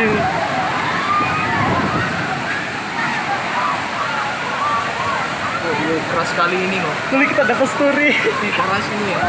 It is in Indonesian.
lucu. Oh, iya, keras sekali ini loh. Dulu kita dapat story. Ini keras ini ya.